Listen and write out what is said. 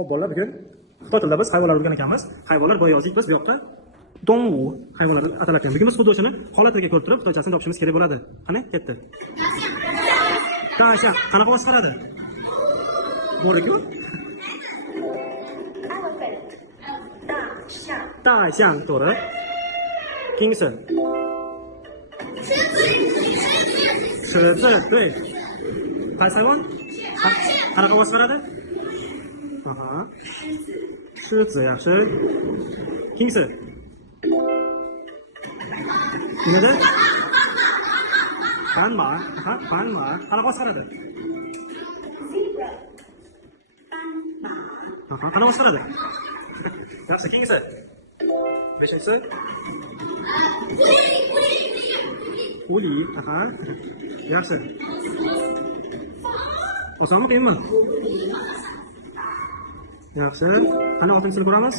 Xo'p, bolalar, bugun xitoy tilida biz hayvonlar o'rgan ekanmiz. Hayvonlar boya yozdik biz bu yoqqa. Dongwu hayvonlar ataladi ekan. Bugun biz xuddi o'shani holatiga ko'rib turib xitoychasini topishimiz kerak bo'ladi. Qani, ketdi. Tasha, qanaqa ovoz chiqaradi? Bor-ku? Tasha, to'g'ri. Keyingisi. Shizir, qaysi hayvon? Qanaqa ovoz chiqaradi? Aha. Shizir, yaxshi. Keyingisi. Nima? Panma, aha, panma. Qanaqa ovoz chiqaradi? Aha, qanaqa ovoz chiqaradi? Yaxshi, keyingisi. Beshinchisi. Uli, aha. Yaxshi. Osonmi, qiyinmi? Yaxshi. Qani oltinchisini ko'ramiz?